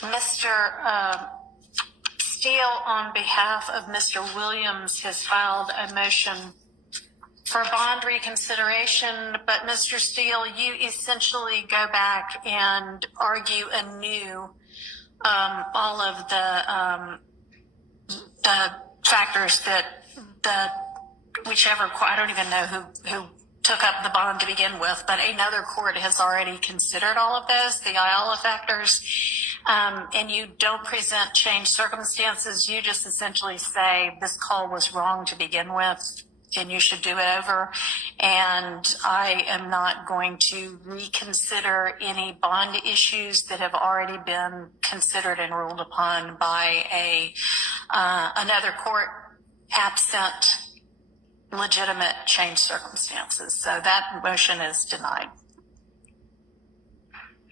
Mr. Steele, on behalf of Mr. Williams, has filed a motion for bond reconsideration, but Mr. Steele, you essentially go back and argue anew all of the factors that whichever court, I don't even know who took up the bond to begin with, but another court has already considered all of those, the IALA factors, and you don't present changed circumstances. You just essentially say this call was wrong to begin with and you should do it over. And I am not going to reconsider any bond issues that have already been considered and ruled upon by another court absent legitimate changed circumstances. So that motion is denied.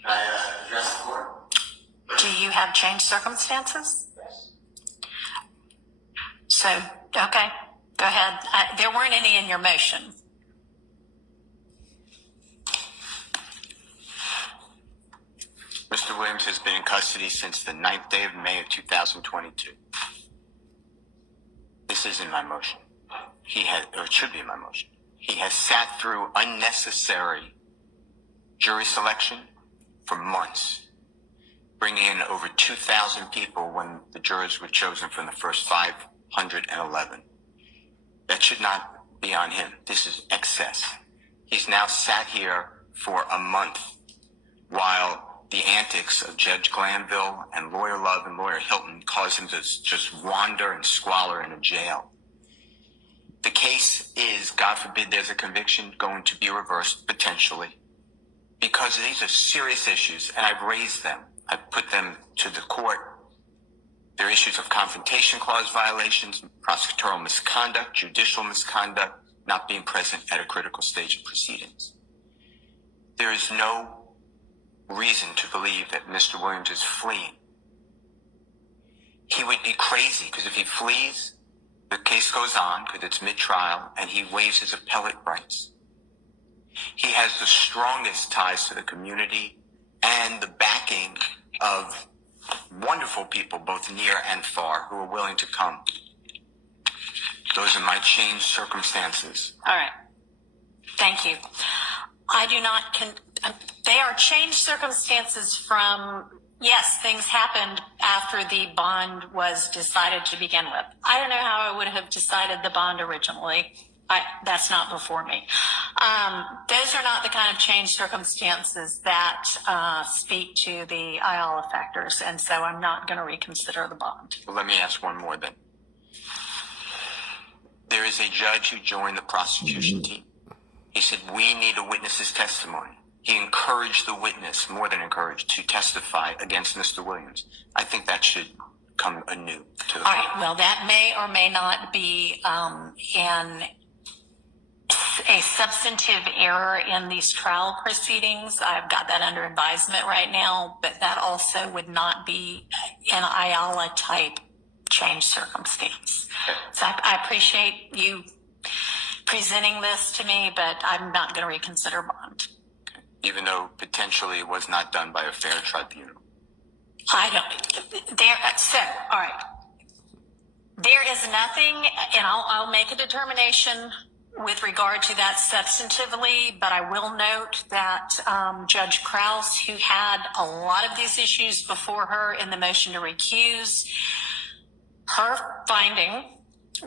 Can I address the court? Do you have changed circumstances? Yes. So, okay, go ahead. There weren't any in your motion. Mr. Williams has been in custody since the 9th day of May of 2022. This is in my motion. Or it should be in my motion. He has sat through unnecessary jury selection for months, bringing in over 2,000 people when the jurors were chosen from the first 511. That should not be on him. This is excess. He's now sat here for a month while the antics of Judge Glanville and Lawyer Love and Lawyer Hilton cause him to just wander and squalor in a jail. The case is, God forbid there's a conviction, going to be reversed potentially because these are serious issues, and I've raised them. I've put them to the court. There are issues of confrontation clause violations, prosecutorial misconduct, judicial misconduct, not being present at a critical stage of proceedings. There is no reason to believe that Mr. Williams is fleeing. He would be crazy, because if he flees, the case goes on because it's mid-trial and he waives his appellate rights. He has the strongest ties to the community and the backing of wonderful people, both near and far, who are willing to come. Those are my changed circumstances. All right. Thank you. I do not, they are changed circumstances from, yes, things happened after the bond was decided to begin with. I don't know how I would have decided the bond originally. That's not before me. Those are not the kind of changed circumstances that speak to the IALA factors, and so I'm not going to reconsider the bond. Well, let me ask one more then. There is a judge who joined the prosecution team. He said, we need a witness's testimony. He encouraged the witness, more than encouraged, to testify against Mr. Williams. I think that should come anew to the court. All right, well, that may or may not be a substantive error in these trial proceedings. I've got that under advisement right now, but that also would not be an IALA type change circumstance. Okay. So I appreciate you presenting this to me, but I'm not going to reconsider bond. Okay. Even though potentially it was not done by a fair tribunal. I don't, so, all right. There is nothing, and I'll make a determination with regard to that substantively, but I will note that Judge Krause, who had a lot of these issues before her in the motion to recuse, her finding,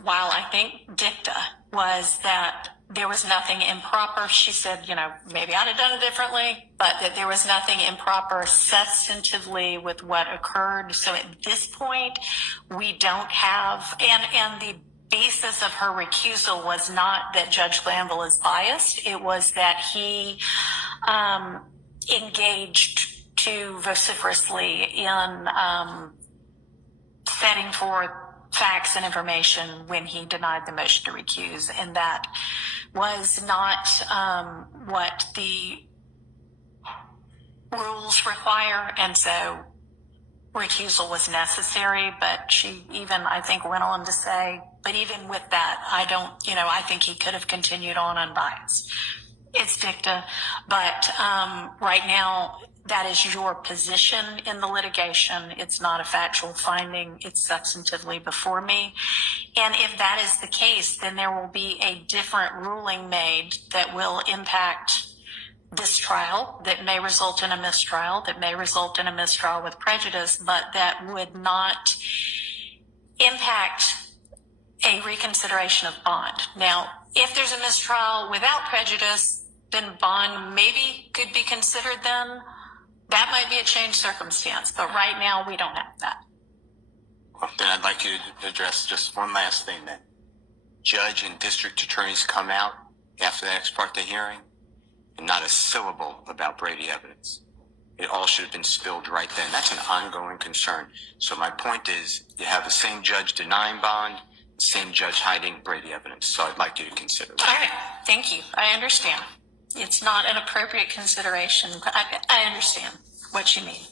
while I think dicta, was that there was nothing improper. She said, maybe I'd have done it differently, but that there was nothing improper substantively with what occurred. So at this point, we don't have, and the basis of her recusal was not that Judge Glanville is biased. It was that he engaged too vociferously in setting forth facts and information when he denied the motion to recuse, and that was not what the rules require, and so recusal was necessary. But she even, I think, went on to say, but even with that, I think he could have continued on unbiased. It's dicta, but right now, that is your position in the litigation. It's not a factual finding. It's substantively before me. And if that is the case, then there will be a different ruling made that will impact this trial, that may result in a mistrial, that may result in a mistrial with prejudice, but that would not impact a reconsideration of bond. Now, if there's a mistrial without prejudice, then bond maybe could be considered then. That might be a changed circumstance, but right now we don't have that. Well, then I'd like you to address just one last thing then. Judge and district attorneys come out after the ex parte hearing and not a syllable about Brady evidence. It all should have been spilled right then. That's an ongoing concern. So my point is, you have the same judge denying bond, the same judge hiding Brady evidence. So I'd like you to consider that. All right, thank you. I understand. It's not an appropriate consideration. I understand what you mean.